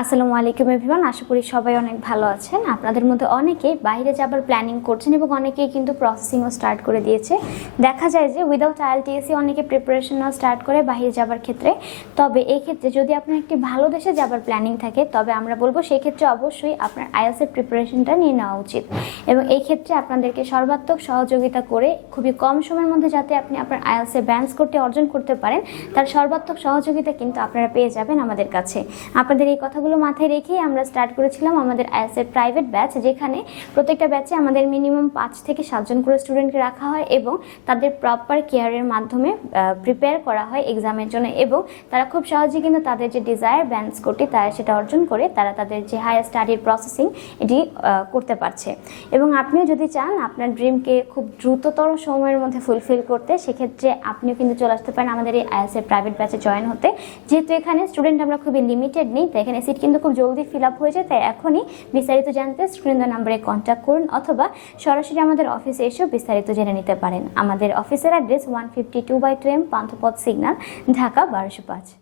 আসসালামু আলাইকুম এভরিওয়ান, আশা করি সবাই অনেক ভালো আছেন। আপনাদের মধ্যে অনেকেই বাইরে যাবার প্ল্যানিং করছেন এবং অনেকেই কিন্তু প্রসেসিংও স্টার্ট করে দিয়েছে। দেখা যায় যে উইদাউট আইএলটিএসই অনেকে প্রিপারেশনও স্টার্ট করে বাইরে যাবার ক্ষেত্রে। তবে এই ক্ষেত্রে যদি আপনার একটি ভালো দেশে যাবার প্ল্যানিং থাকে, তবে আমরা বলবো সেই ক্ষেত্রে অবশ্যই আপনার আইএলটিএস প্রিপারেশনটা নিয়ে নেওয়া উচিত এবং এই ক্ষেত্রে আপনাদেরকে সর্বাত্মক সহযোগিতা করে খুবই কম সময়ের মধ্যে যাতে আপনি আপনার আইএলটিএস ব্যান্স করতে অর্জন করতে পারেন, তার সর্বাত্মক সহযোগিতা কিন্তু আপনারা পেয়ে যাবেন আমাদের কাছে। আপনাদের এই কথাগুলো মাথায় রেখেই আমরা স্টার্ট করেছিলাম আমাদের আইএলটিএস প্রাইভেট ব্যাচ, যেখানে প্রত্যেকটা ব্যাচে আমাদের মিনিমাম 5 থেকে 7 জন করে স্টুডেন্টকে রাখা হয় এবং তাদের প্রপার কেয়ারের মাধ্যমে প্রিপেয়ার করা হয় এক্সামের জন্য এবং তারা খুব সহজেই কিন্তু তাদের যে ডিজায়ার ব্যান্স করতে তারা সেটা অর্জন করে তারা তাদের যে হায়ার স্টাডির প্রসেসিং এটি করতে পারছে। এবং আপনিও যদি চান আপনার ড্রিমকে খুব দ্রুততর সময়ের মধ্যে ফুলফিল করতে, সেক্ষেত্রে আপনিও কিন্তু চলে আসতে পারেন আমাদের এই আইএলটিএস প্রাইভেট ব্যাচে জয়েন হতে। যেহেতু এখানে স্টুডেন্ট আমরা খুবই লিমিটেড নেই, তাই এখানে সিট কিন্তু খুব জলদি ফিল আপ হয়ে যায়। তাই এখনই বিস্তারিত জানতে স্ক্রিন দেওয়া নাম্বারে কন্ট্যাক্ট করুন অথবা সরাসরি আমাদের অফিসে এসেও বিস্তারিত জেনে নিতে পারেন। আমাদের অফিসের address 152/2M Panthapath signal, Dhaka 1205।